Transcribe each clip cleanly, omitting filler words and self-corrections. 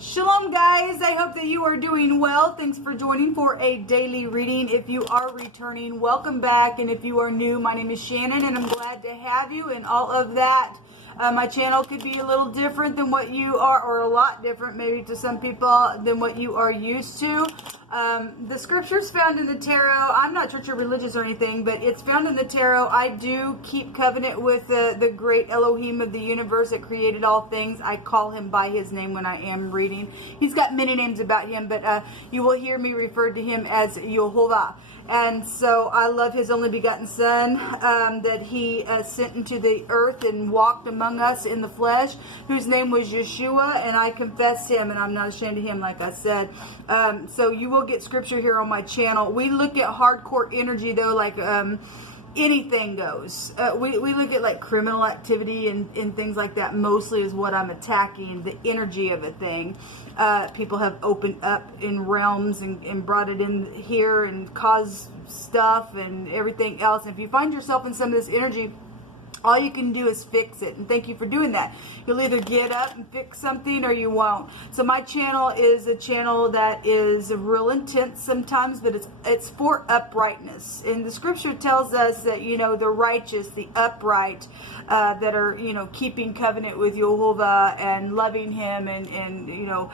Shalom guys, I hope that you are doing well. Thanks for joining for a daily reading. If you are returning, welcome back. And if you are new, my name is Shannon and I'm glad to have you and all of that. My channel could be a little different than what you are, or a lot different maybe to some people than what you are used to. The scriptures found in the tarot, I'm not church or religious or anything, but it's found in the tarot. I do keep covenant with the great Elohim of the universe that created all things. I call him by his name when I am reading. He's got many names about him, but you will hear me refer to him as Yehovah. And so I love his only begotten son that he sent into the earth and walked among us in the flesh, whose name was Yeshua, and I confess him, and I'm not ashamed of him, like I said. So you will get scripture here on my channel. We look at hardcore energy, though, like anything goes. We look at like criminal activity and things like that mostly is what I'm attacking, the energy of a thing. People have opened up in realms and brought it in here and caused stuff and everything else. And if you find yourself in some of this energy, all you can do is fix it. And thank you for doing that. You'll either get up and fix something or you won't. So my channel is a channel that is real intense sometimes, but it's for uprightness. And the scripture tells us that, you know, the righteous, the upright, that are, you know, keeping covenant with Yehovah and loving him and you know,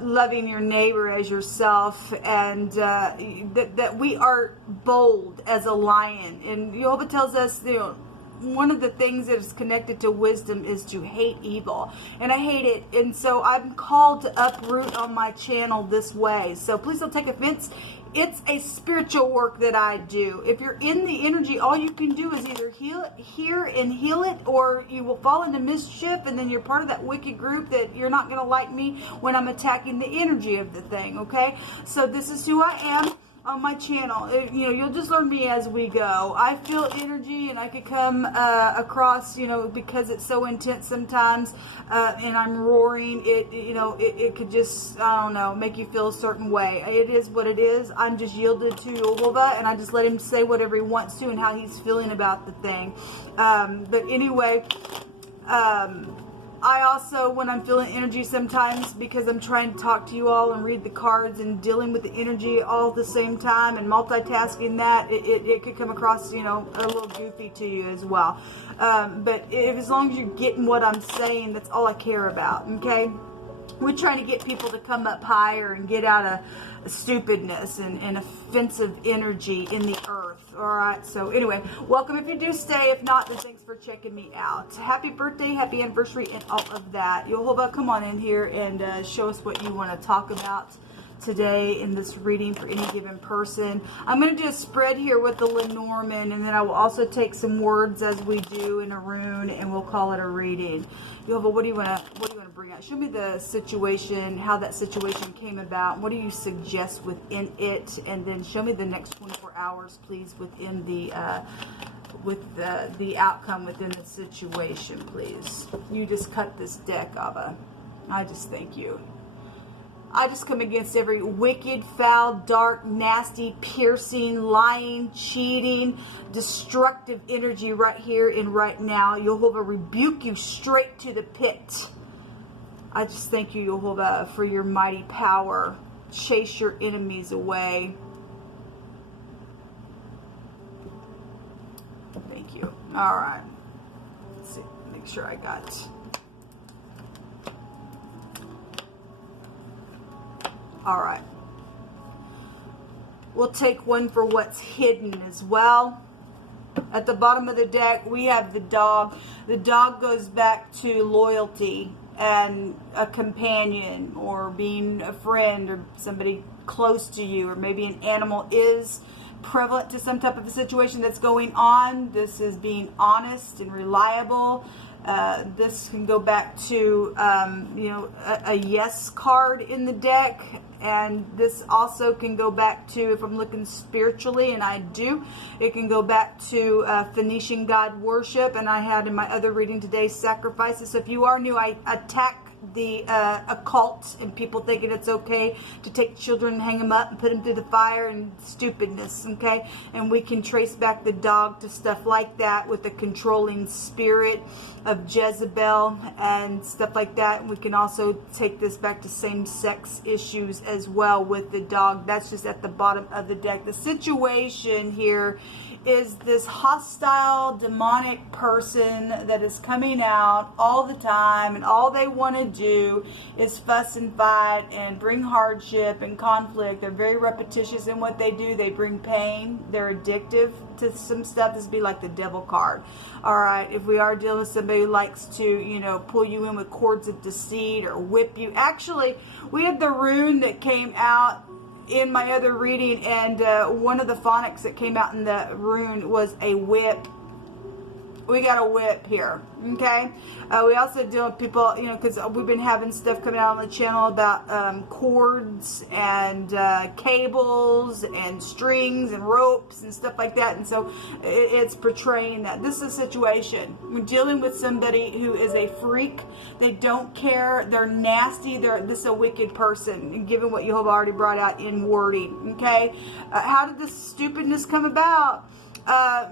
loving your neighbor as yourself, and that we are bold as a lion. And Yehovah tells us, you know, one of the things that is connected to wisdom is to hate evil, and I hate it. And so I'm called to uproot on my channel this way, so please don't take offense. It's a spiritual work that I do. If you're in the energy, all you can do is either hear and heal it, or you will fall into mischief, and then you're part of that wicked group that you're not going to like me when I'm attacking the energy of the thing, okay? So this is who I am on my channel. You know, you'll just learn me as we go. I feel energy, and I could come across, you know, because it's so intense sometimes, and I'm roaring. You know, it could just, I don't know, make you feel a certain way. It is what it is. I'm just yielded to Yehovah, and I just let him say whatever he wants to and how he's feeling about the thing. But anyway, I also, when I'm feeling energy sometimes, because I'm trying to talk to you all and read the cards and dealing with the energy all at the same time and multitasking that, it could come across, you know, a little goofy to you as well. But as long as you're getting what I'm saying, that's all I care about, okay? We're trying to get people to come up higher and get out of stupidness and offensive energy in the earth. All right, so anyway, welcome if you do stay. If not, then thanks for checking me out. Happy birthday, happy anniversary, and all of that. Yehovah, come on in here and show us what you want to talk about today in this reading for any given person. I'm going to do a spread here with the Lenormand, and then I will also take some words as we do in a rune, and we'll call it a reading. Yehovah, what do you want to bring out? Show me the situation, how that situation came about. What do you suggest within it? And then show me the next 24 hours, please, within the outcome within the situation, please. You just cut this deck, Abba. I just thank you. I just come against every wicked, foul, dark, nasty, piercing, lying, cheating, destructive energy right here and right now. Yehovah, rebuke you straight to the pit. I just thank you, Yehovah, for your mighty power. Chase your enemies away. Thank you. All right. Let's see. Make sure I got... All right. We'll take one for what's hidden as well. At the bottom of the deck, we have the dog. The dog goes back to loyalty and a companion, or being a friend, or somebody close to you, or maybe an animal is prevalent to some type of a situation that's going on. This is being honest and reliable. This can go back to, you know, a yes card in the deck. And this also can go back to, if I'm looking spiritually, and I do, it can go back to Phoenician God worship. And I had in my other reading today sacrifices. So if you are new, I attack the occult and people thinking it's okay to take children and hang them up and put them through the fire and stupidness, okay? And we can trace back the dog to stuff like that with the controlling spirit of Jezebel and stuff like that. And we can also take this back to same-sex issues as well with the dog. That's just at the bottom of the deck. The situation here is this hostile, demonic person that is coming out all the time, and all they want to do is fuss and fight and bring hardship and conflict. They're very repetitious in what they do. They bring pain. They're addictive to some stuff. This would be like the devil card. All right, if we are dealing with somebody who likes to, you know, pull you in with cords of deceit or whip you. Actually, we had the rune that came out in my other reading, and one of the phonics that came out in the rune was a whip. We got a whip here, okay? We also deal with people, you know, because we've been having stuff coming out on the channel about cords and cables and strings and ropes and stuff like that. And so it's portraying that. This is a situation. We're dealing with somebody who is a freak. They don't care. They're nasty. This is a wicked person, given what Jehovah already brought out in wording, okay? How did this stupidness come about?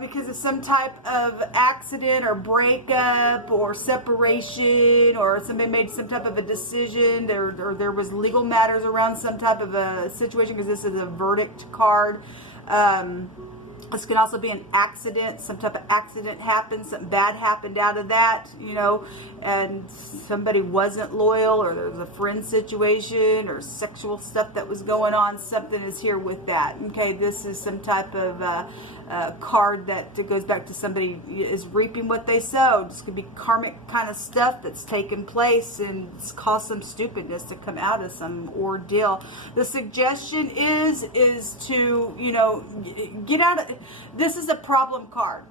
Because of some type of accident or breakup or separation, or somebody made some type of a decision, or there was legal matters around some type of a situation, because this is a verdict card. This can also be an accident. Some type of accident happened. Something bad happened out of that, you know, and somebody wasn't loyal, or there was a friend situation or sexual stuff that was going on. Something is here with that. Okay, this is some type of card that goes back to somebody is reaping what they sowed. This could be karmic kind of stuff that's taken place and it's caused some stupidness to come out of some ordeal. The suggestion is to, you know, get out of, this is a problem card.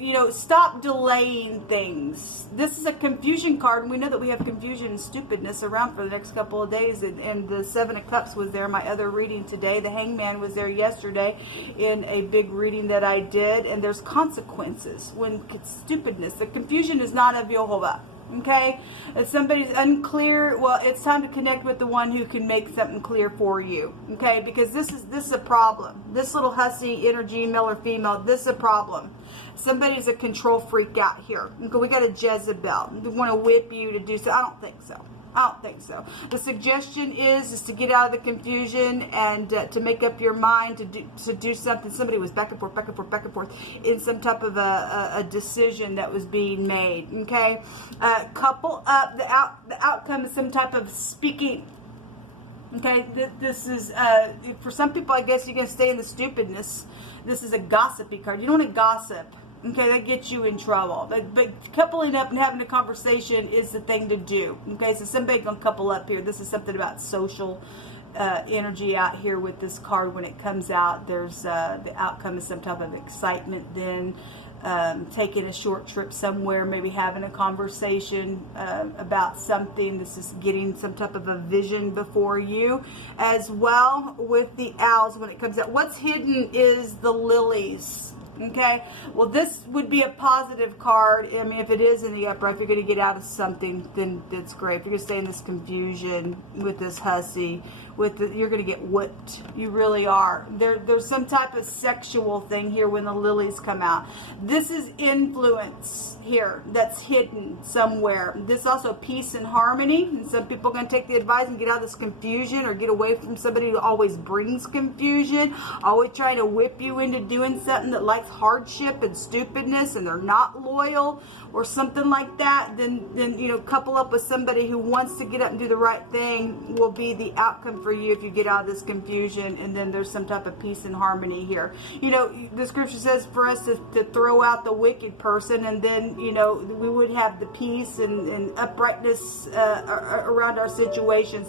You know, stop delaying things. This is a confusion card, and we know that we have confusion and stupidness around for the next couple of days. And the Seven of Cups was there, my other reading today. The Hangman was there yesterday in a big reading that I did. And there's consequences when stupidness. The confusion is not of Jehovah. Okay, if somebody's unclear, well, it's time to connect with the one who can make something clear for you. Okay, because this is a problem. This little hussy energy, male or female, this is a problem. Somebody's a control freak out here. Okay, we got a Jezebel. They want to whip you to do so. I don't think so. I don't think so. The suggestion is to get out of the confusion and to make up your mind to do something. Somebody was back and forth, back and forth, back and forth in some type of a decision that was being made. Okay, couple up. The outcome is some type of speaking. Okay, this is for some people. I guess you're gonna stay in the stupidness. This is a gossipy card. You don't want to gossip. Okay, that gets you in trouble. But coupling up and having a conversation is the thing to do. Okay, so somebody gonna couple up here. This is something about social energy out here with this card. When it comes out, there's the outcome is some type of excitement. Then taking a short trip somewhere, maybe having a conversation about something. This is getting some type of a vision before you, as well with the owls when it comes out. What's hidden is the lilies. Okay, well, this would be a positive card. I mean, if it is in the upright, if you're going to get out of something, then that's great. If you're going to stay in this confusion with this hussy, you're going to get whipped. You really are. There's some type of sexual thing here when the lilies come out. This is influence here that's hidden somewhere. This also peace and harmony. And some people are going to take the advice and get out of this confusion, or get away from somebody who always brings confusion, always trying to whip you into doing something that likes hardship and stupidness, and they're not loyal or something like that. Then you know, couple up with somebody who wants to get up and do the right thing will be the outcome for you if you get out of this confusion. And then there's some type of peace and harmony here. You know, the scripture says for us to throw out the wicked person, and then, you know, we would have the peace and uprightness around our situations.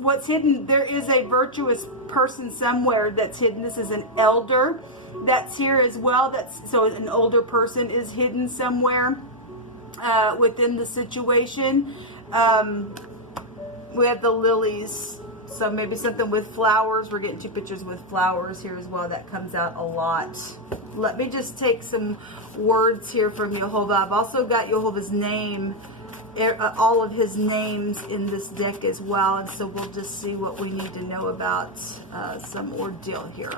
What's hidden, there is a virtuous person somewhere that's hidden. This is an elder that's here as well. So an older person is hidden somewhere within the situation. We have the lilies, so maybe something with flowers. We're getting two pictures with flowers here as well. That comes out a lot. Let me just take some words here from Jehovah. I've also got Jehovah's name all of his names in this deck as well. And so we'll just see what we need to know about some ordeal here.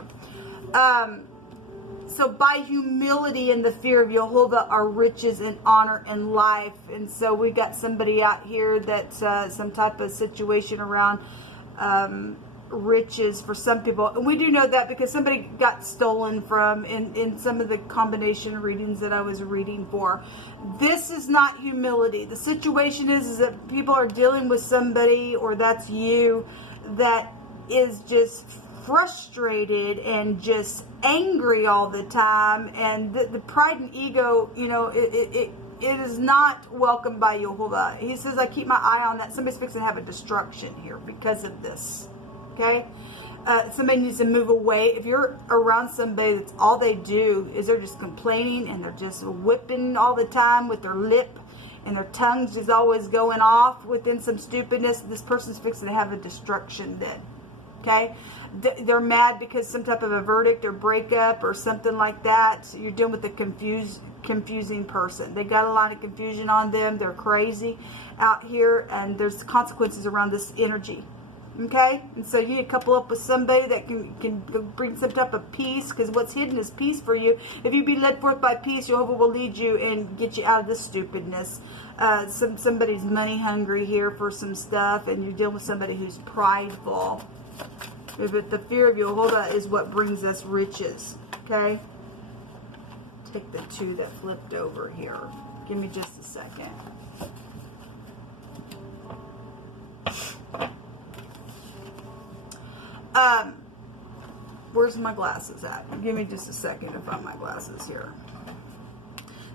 So by humility and the fear of Jehovah are riches and honor and life. And so we got somebody out here that's some type of situation around riches for some people. And we do know that because somebody got stolen from in some of the combination readings that I was reading for. This is not humility. The situation is that people are dealing with somebody, or that's you, that is just frustrated and just angry all the time, and the pride and ego, you know, it is not welcomed by Jehovah. He says, I keep my eye on that. Somebody's fixing to have a destruction here because of this. Okay, somebody needs to move away. If you're around somebody that's all they do is they're just complaining and they're just whipping all the time with their lip, and their tongue's just always going off within some stupidness, this person's fixing to have a destruction then. Okay, they're mad because some type of a verdict or breakup or something like that. You're dealing with a confusing person. They got a lot of confusion on them. They're crazy out here, and there's consequences around this energy. Okay, and so you need to couple up with somebody that can bring some type of peace, because what's hidden is peace for you. If you be led forth by peace, Jehovah will lead you and get you out of this stupidness. Somebody's money hungry here for some stuff, and you're dealing with somebody who's prideful. But the fear of Jehovah is what brings us riches. Okay, take the two that flipped over here. Give me just a second. Where's my glasses at? Give me just a second to find my glasses here.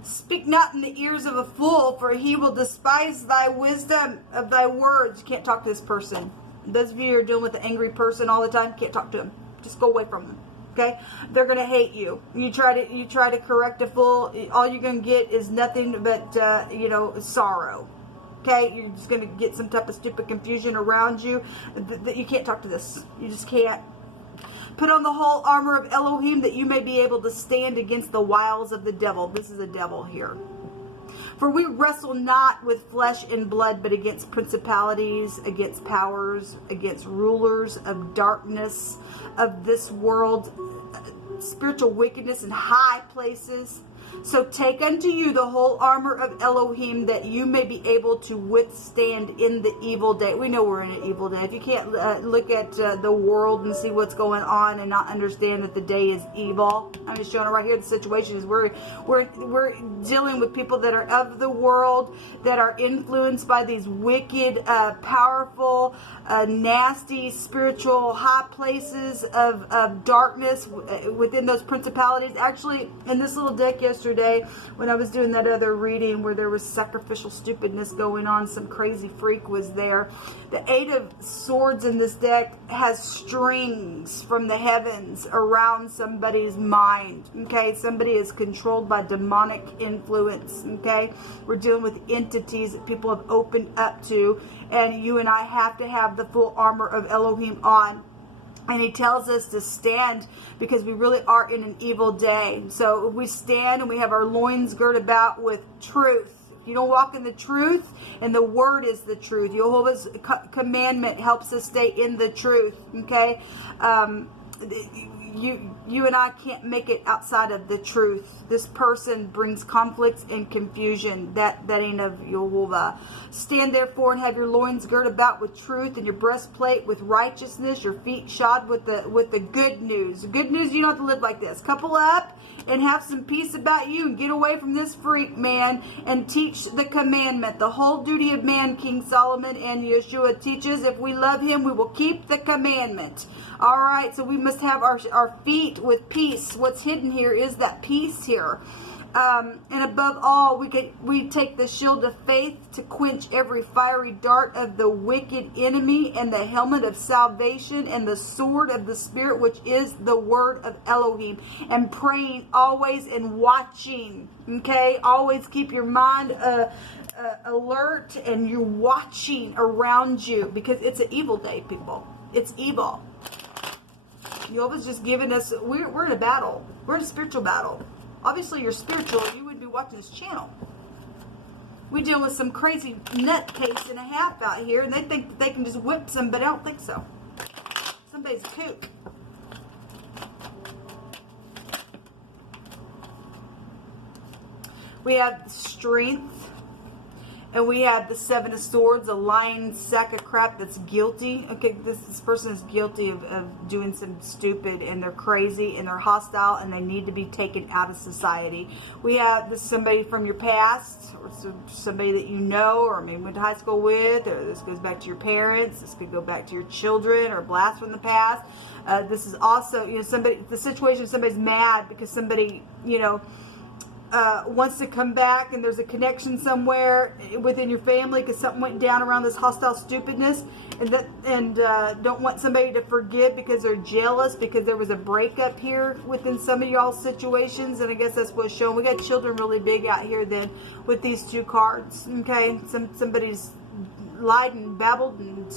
Speak not in the ears of a fool, for he will despise thy wisdom of thy words. You can't talk to this person. Those of you who are dealing with an angry person all the time, can't talk to them. Just go away from them. Okay? They're going to hate you. You try to correct a fool, all you're going to get is nothing but sorrow. Okay, you're just going to get some type of stupid confusion around you. That you can't talk to this. You just can't. Put on the whole armor of Elohim, that you may be able to stand against the wiles of the devil. This is a devil here. For we wrestle not with flesh and blood, but against principalities, against powers, against rulers of darkness of this world, spiritual wickedness in high places. So take unto you the whole armor of Elohim, that you may be able to withstand in the evil day. We know we're in an evil day. If you can't look at the world and see what's going on and not understand that the day is evil, I'm just showing it right here. The situation is we're dealing with people that are of the world, that are influenced by these wicked, powerful, nasty, spiritual high places of darkness within those principalities. Actually, in this little deck yesterday, when I was doing that other reading where there was sacrificial stupidness going on, some crazy freak was there. The Eight of Swords in this deck has strings from the heavens around somebody's mind. Okay, somebody is controlled by demonic influence. Okay, we're dealing with entities that people have opened up to, and you and I have to have the full armor of Elohim on. And he tells us to stand because we really are in an evil day. So we stand and we have our loins girt about with truth. If you don't walk in the truth, and the word is the truth, Jehovah's commandment helps us stay in the truth. Okay, you and I can't make it outside of the truth. This person brings conflicts and confusion. That ain't of Jehovah. Stand therefore and have your loins girt about with truth, and your breastplate with righteousness, your feet shod with the good news. The good news, you don't have to live like this. Couple up and have some peace about you, and get away from this freak man, and teach the commandment. The whole duty of man, King Solomon and Yeshua teaches, if we love him, we will keep the commandment. All right, so we must have our feet with peace. What's hidden here is that peace here. And above all, we take the shield of faith to quench every fiery dart of the wicked enemy, and the helmet of salvation, and the sword of the Spirit, which is the word of Elohim. And praying always and watching. Okay, always keep your mind alert, and you're watching around you, because it's an evil day, people. It's evil. Jehovah's just giving us, we're in a battle. We're in a spiritual battle. Obviously, you're spiritual, you wouldn't be watching this channel. We deal with some crazy nutcase and a half out here, and they think that they can just whip somebody. I don't think so. Somebody's a kook. We have strength, and we have the Seven of Swords, a lying sack of crap that's guilty. Okay, this person is guilty of doing some stupid, and they're crazy, and they're hostile, and they need to be taken out of society. We have this somebody from your past, or somebody that you know, or maybe went to high school with, or this goes back to your parents. This could go back to your children, or blast from the past. This is also, you know, somebody, the situation, somebody's mad because somebody, you know, wants to come back, and there's a connection somewhere within your family because something went down around this hostile stupidness, and don't want somebody to forgive because they're jealous because there was a breakup here within some of y'all's situations. And I guess that's what's showing. We got children really big out here then with these two cards. Okay, somebody's lied and babbled and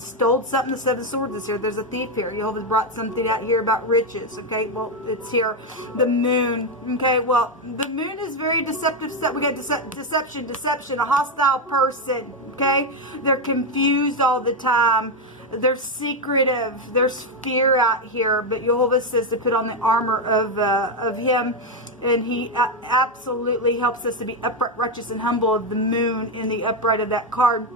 stole something. The Seven of Swords is here. There's a thief here. Jehovah's brought something out here about riches. Okay, well, it's here. The moon. Okay, well, the moon is very deceptive stuff. We got deception, a hostile person. Okay, they're confused all the time. They're secretive. There's fear out here. But Jehovah says to put on the armor of Him. And He absolutely helps us to be upright, righteous, and humble of the moon in the upright of that card.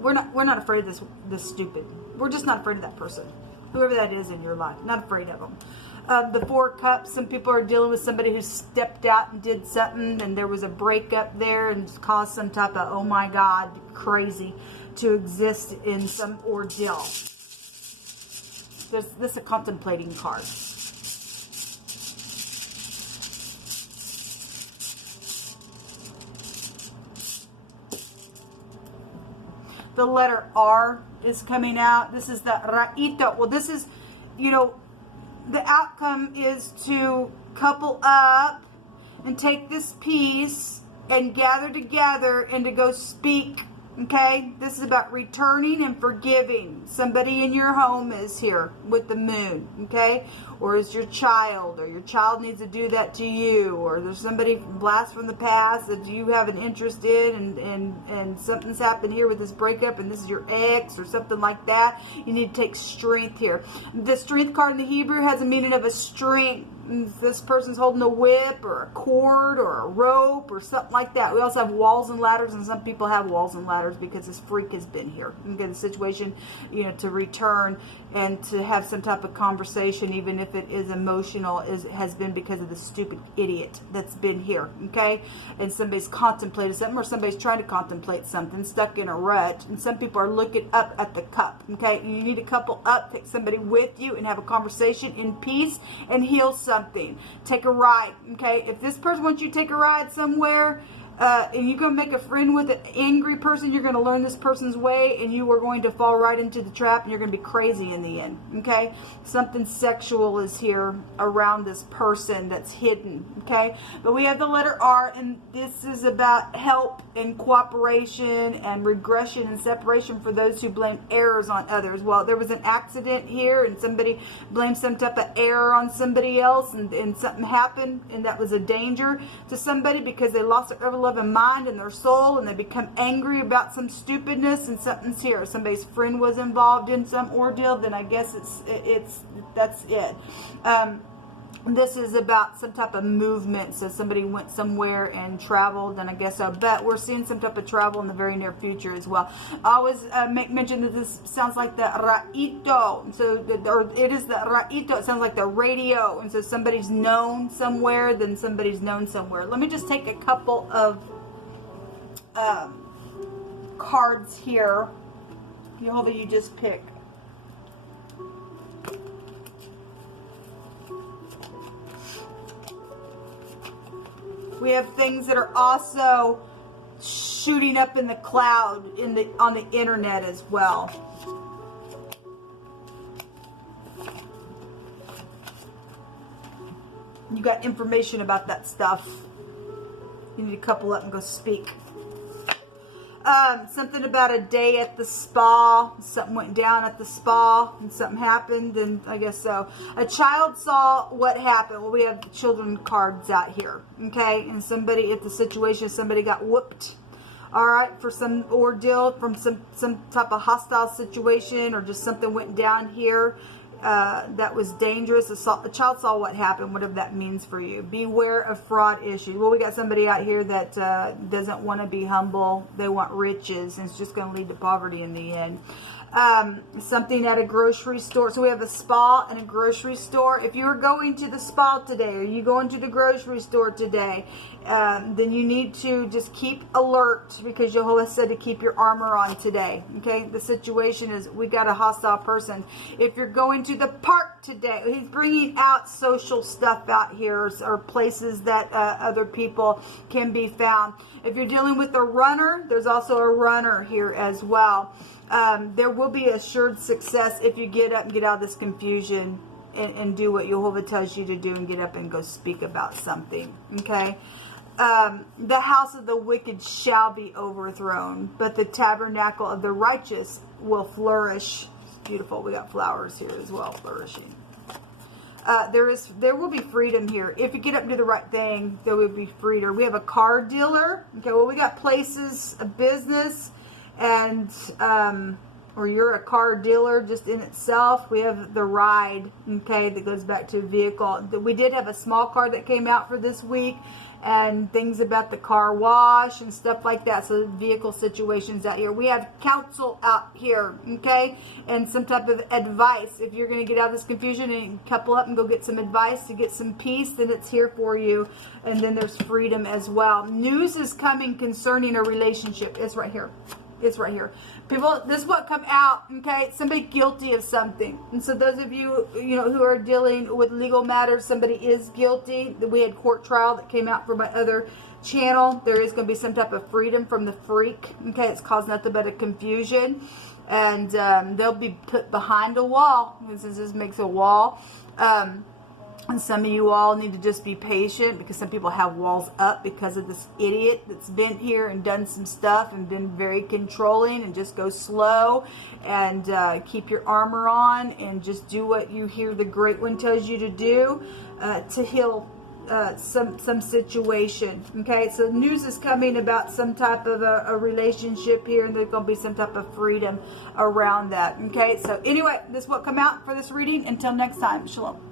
We're not afraid of this stupid. We're just not afraid of that person. Whoever that is in your life. Not afraid of them. The Four Cups. Some people are dealing with somebody who stepped out and did something, and there was a breakup there and caused some type of, oh my God, crazy to exist in some ordeal. This is a contemplating card. The letter R is coming out. This is the Raito. Well, this is, you know, the outcome is to couple up and take this piece and gather together and to go speak. Okay, this is about returning and forgiving. Somebody in your home is here with the moon, okay? Or is your child, or your child needs to do that to you, or there's somebody blast from the past that you have an interest in, and something's happened here with this breakup, and this is your ex, or something like that. You need to take strength here. The strength card in the Hebrew has a meaning of a strength. This person's holding a whip or a cord or a rope or something like that. We also have walls and ladders, and some people have walls and ladders because this freak has been here. Okay, the situation, you know, to return and to have some type of conversation, even if it is emotional, has been because of the stupid idiot that's been here. Okay, and somebody's contemplated something, or somebody's trying to contemplate something, stuck in a rut, and some people are looking up at the cup. Okay, and you need to couple up, take somebody with you, and have a conversation in peace and heal something. Take a ride. Okay, if this person wants you to take a ride somewhere, and you're going to make a friend with an angry person, you're going to learn this person's way, and you are going to fall right into the trap, and you're going to be crazy in the end. Okay, something sexual is here around this person that's hidden. Okay, but we have the letter R, and this is about help and cooperation and regression and separation for those who blame errors on others. Well, there was an accident here, and somebody blamed some type of error on somebody else, and something happened, and that was a danger to somebody because they lost their love and mind and their soul, and they become angry about some stupidness, and something's here. Somebody's friend was involved in some ordeal, then I guess that's it. This is about some type of movement. So somebody went somewhere and traveled, and I guess so. But we're seeing some type of travel in the very near future as well. I always make mention that this sounds like the Raito. So, or it is the Raito. It sounds like the radio. And so somebody's known somewhere, then somebody's known somewhere. Let me just take a couple of cards here. Jehovah, you just pick. We have things that are also shooting up in the cloud on the internet as well. You got information about that stuff. You need to couple up and go speak. Something about a day at the spa. Something went down at the spa and something happened, and I guess so. A child saw what happened. Well, we have the children cards out here. Okay, and somebody, if the situation, somebody got whooped all right, for some ordeal, from some type of hostile situation, or just something went down here that was dangerous. A child saw what happened, whatever that means for you. Beware of fraud issues. Well, we got somebody out here that doesn't want to be humble. They want riches, and it's just going to lead to poverty in the end. Something at a grocery store. So we have a spa and a grocery store. If you're going to the spa today, or you going to the grocery store today, then you need to just keep alert, because Jehovah said to keep your armor on today. Okay, the situation is we got a hostile person. If you're going to the park today, he's bringing out social stuff out here, or places that other people can be found. If you're dealing with a runner, there's also a runner here as well. There will be assured success if you get up and get out of this confusion and do what Jehovah tells you to do, and get up and go speak about something. Okay. The house of the wicked shall be overthrown, but the tabernacle of the righteous will flourish. It's beautiful. We got flowers here as well, flourishing. There will be freedom here. If you get up and do the right thing, there will be freedom. We have a car dealer. Okay, well, we got places, a business, and or you're a car dealer just in itself. We have the ride, okay, that goes back to a vehicle. We did have a small car that came out for this week, and things about the car wash and stuff like that. So vehicle situations out here. We have counsel out here, okay, and some type of advice. If you're going to get out of this confusion and couple up and go get some advice to get some peace, then it's here for you. And then there's freedom as well. News is coming concerning a relationship. It's right here. It's right here. People, this is what come out, okay? Somebody guilty of something. And so those of you, who are dealing with legal matters, somebody is guilty. We had court trial that came out for my other channel. There is going to be some type of freedom from the freak, okay? It's caused nothing but a confusion. And they'll be put behind a wall. This makes a wall. And some of you all need to just be patient, because some people have walls up because of this idiot that's been here and done some stuff and been very controlling. And just go slow and keep your armor on, and just do what you hear the Great One tells you to do to heal some situation. Okay, so news is coming about some type of a relationship here, and there's going to be some type of freedom around that. Okay, so anyway, this is what come out for this reading. Until next time, shalom.